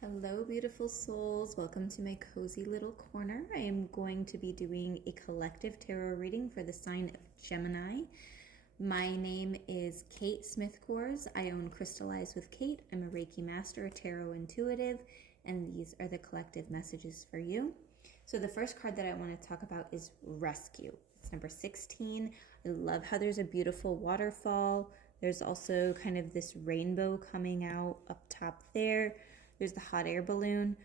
Hello, beautiful souls. Welcome to my cozy little corner. I am going to be doing a collective tarot reading for the sign of Gemini. My name is Kate Smith-Kors. I own Crystallize with Kate. I'm a Reiki master, a tarot intuitive, and these are the collective messages for you. So the first card that I want to talk about is Rescue. It's number 16. I love how there's a beautiful waterfall. There's also kind of this rainbow coming out up top there. There's the hot air balloon.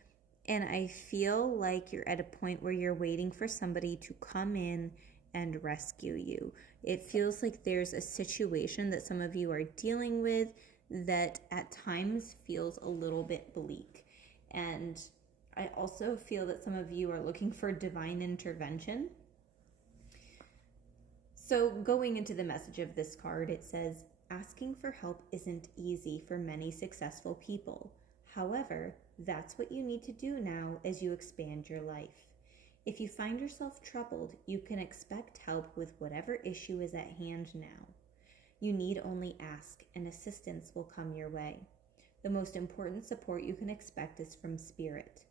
And I feel like you're at a point where you're waiting for somebody to come in and rescue you. It feels like there's a situation that some of you are dealing with that at times feels a little bit bleak. And I also feel that some of you are looking for divine intervention. So going into the message of this card, it says, asking for help isn't easy for many successful people. However, that's what you need to do now as you expand your life. If you find yourself troubled, you can expect help with whatever issue is at hand now. You need only ask, and assistance will come your way. The most important support you can expect is from Spirit.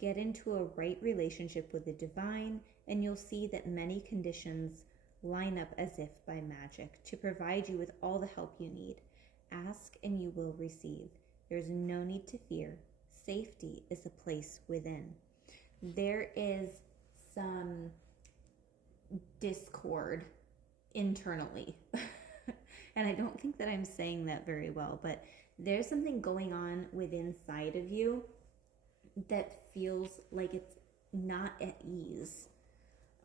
Get into a right relationship with the divine, and you'll see that many conditions line up as if by magic to provide you with all the help you need. Ask and you will receive. There's no need to fear. Safety is a place within. There is some discord internally. And I don't think that I'm saying that very well, but there's something going on within inside of you that feels like it's not at ease.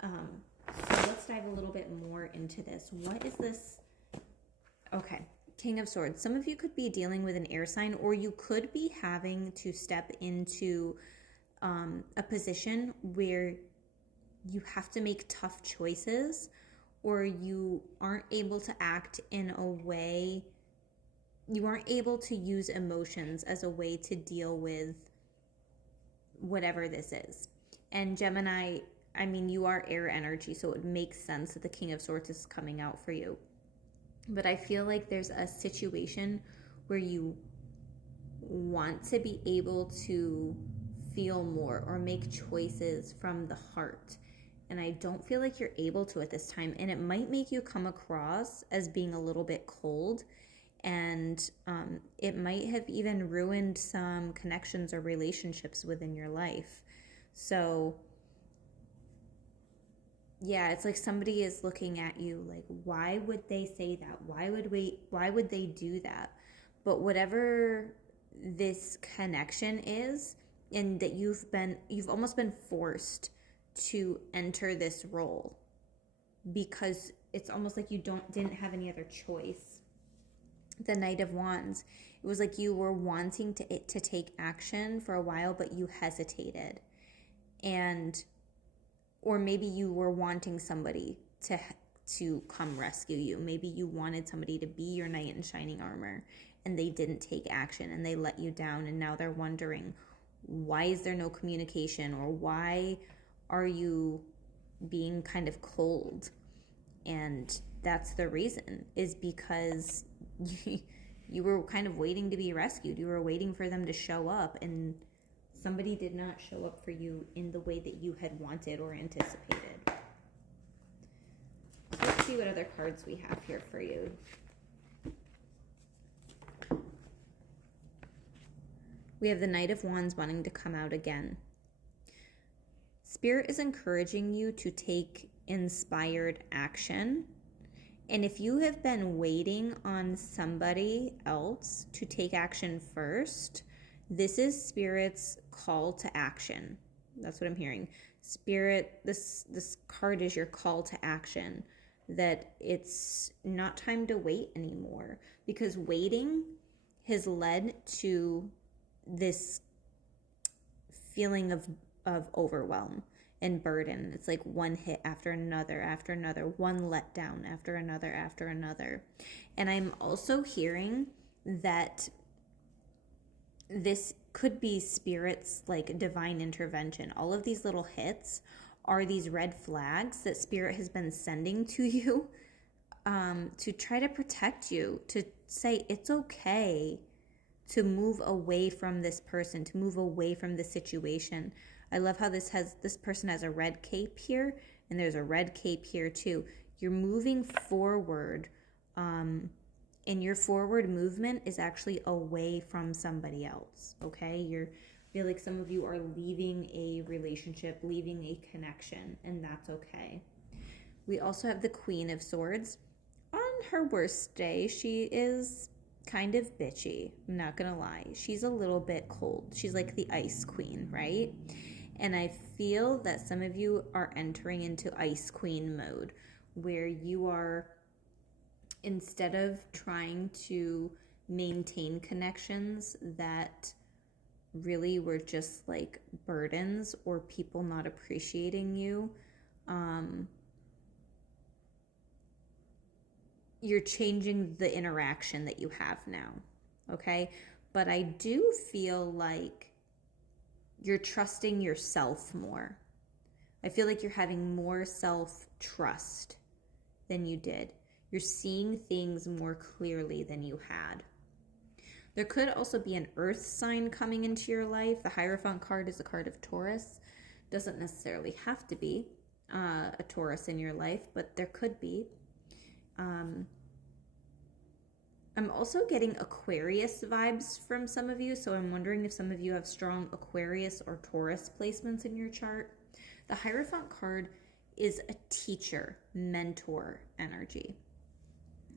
So let's dive a little bit more into this. What is this? Okay. King of Swords. Some of you could be dealing with an air sign, or you could be having to step into a position where you have to make tough choices, or you aren't able to act in a way, you aren't able to use emotions as a way to deal with whatever this is. And Gemini, I mean, you are air energy, so it makes sense that the King of Swords is coming out for you. But I feel like there's a situation where you want to be able to feel more or make choices from the heart. And I don't feel like you're able to at this time. And it might make you come across as being a little bit cold. And it might have even ruined some connections or relationships within your life. So yeah, it's like somebody is looking at you like, why would they say that? Why would they do that? But whatever this connection is, and that you've almost been forced to enter this role because it's almost like you didn't have any other choice. The Knight of Wands. It was like you were wanting to take action for a while, but you hesitated. Or maybe you were wanting somebody to come rescue you. Maybe you wanted somebody to be your knight in shining armor, and they didn't take action and they let you down, and now they're wondering, why is there no communication, or why are you being kind of cold? And that's the reason, is because you were kind of waiting to be rescued. You were waiting for them to show up, and somebody did not show up for you in the way that you had wanted or anticipated. So let's see what other cards we have here for you. We have the Knight of Wands wanting to come out again. Spirit is encouraging you to take inspired action. And if you have been waiting on somebody else to take action first, this is Spirit's call to action. That's what I'm hearing. Spirit, this card is your call to action, that it's not time to wait anymore, because waiting has led to this feeling of overwhelm and burden. It's like one hit after another, one letdown after another. And I'm also hearing that this could be Spirit's like divine intervention. All of these little hits are these red flags that Spirit has been sending to you to try to protect you, to say it's okay move away from this person, to move away from the situation. I love how this person has a red cape here, and there's a red cape here too. You're moving forward, and your forward movement is actually away from somebody else. Okay, I feel like some of you are leaving a relationship, leaving a connection, and that's okay. We also have the Queen of Swords. On her worst day, she is kind of bitchy. I'm not gonna lie. She's a little bit cold. She's like the ice queen, right? And I feel that some of you are entering into ice queen mode, where you are, instead of trying to maintain connections that really were just like burdens or people not appreciating you, you're changing the interaction that you have now, okay? But I do feel like you're trusting yourself more. I feel like you're having more self-trust than you did. You're seeing things more clearly than you had. There could also be an earth sign coming into your life. The Hierophant card is a card of Taurus. Doesn't necessarily have to be a Taurus in your life, but there could be. I'm also getting Aquarius vibes from some of you, so I'm wondering if some of you have strong Aquarius or Taurus placements in your chart. The Hierophant card is a teacher, mentor energy.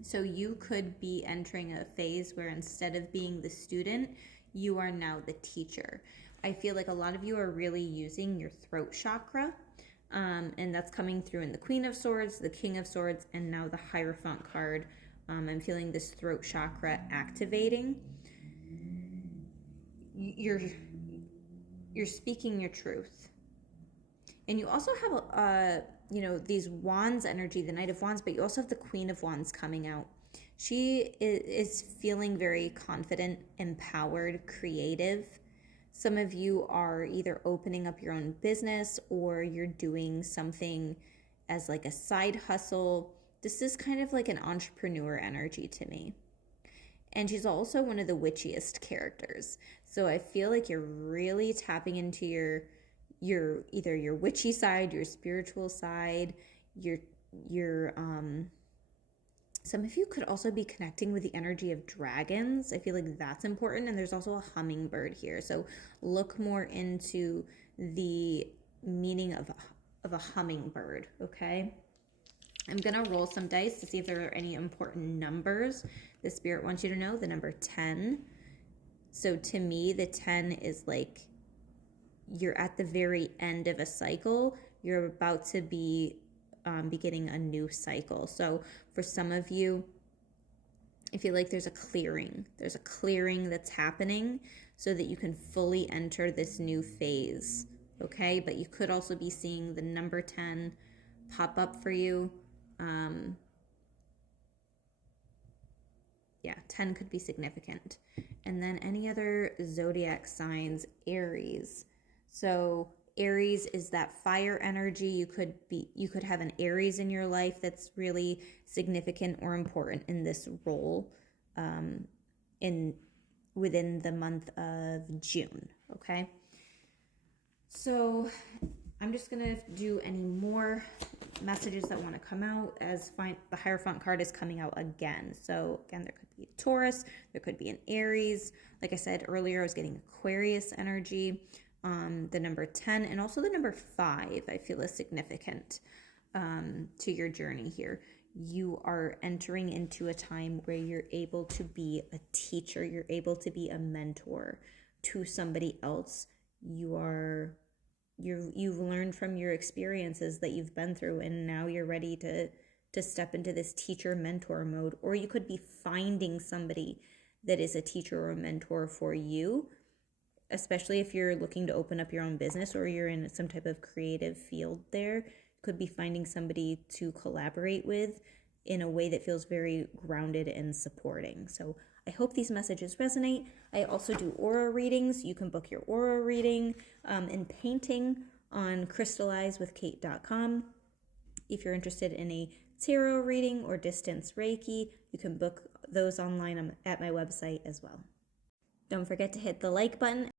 So you could be entering a phase where instead of being the student, you are now the teacher. I feel like a lot of you are really using your throat chakra, and that's coming through in the Queen of Swords, the King of Swords, and now the Hierophant card. I'm feeling this throat chakra activating. You're speaking your truth. And you also have these wands energy, the Knight of Wands, but you also have the Queen of Wands coming out. She is feeling very confident, empowered, creative. Some of you are either opening up your own business or you're doing something as like a side hustle. This is kind of like an entrepreneur energy to me. And she's also one of the witchiest characters. So I feel like you're really tapping into your either your witchy side, your spiritual side, your some of you could also be connecting with the energy of dragons. I feel like that's important. And there's also a hummingbird here. So look more into the meaning of a hummingbird, okay? I'm going to roll some dice to see if there are any important numbers the Spirit wants you to know. The number 10. So to me, the 10 is like you're at the very end of a cycle. You're about to be beginning a new cycle. So for some of you, I feel like there's a clearing. There's a clearing that's happening so that you can fully enter this new phase, okay? But you could also be seeing the number 10 pop up for you. 10 could be significant. And then any other zodiac signs, Aries. So Aries is that fire energy. You could have an Aries in your life that's really significant or important in this role within the month of June, okay? So I'm just going to do any more messages that want to come out as the Hierophant card is coming out again. So again, there could be Taurus, there could be an Aries. Like I said earlier, I was getting Aquarius energy. The number 10 and also the number 5 I feel is significant to your journey here. You are entering into a time where you're able to be a teacher. You're able to be a mentor to somebody else. You've learned from your experiences that you've been through, and now you're ready to step into this teacher mentor mode. Or you could be finding somebody that is a teacher or a mentor for you, especially if you're looking to open up your own business or you're in some type of creative field there. Could be finding somebody to collaborate with in a way that feels very grounded and supporting. So I hope these messages resonate. I also do aura readings. You can book your aura reading and painting on crystallizewithkate.com. If you're interested in a tarot reading or distance Reiki, you can book those online at my website as well. Don't forget to hit the like button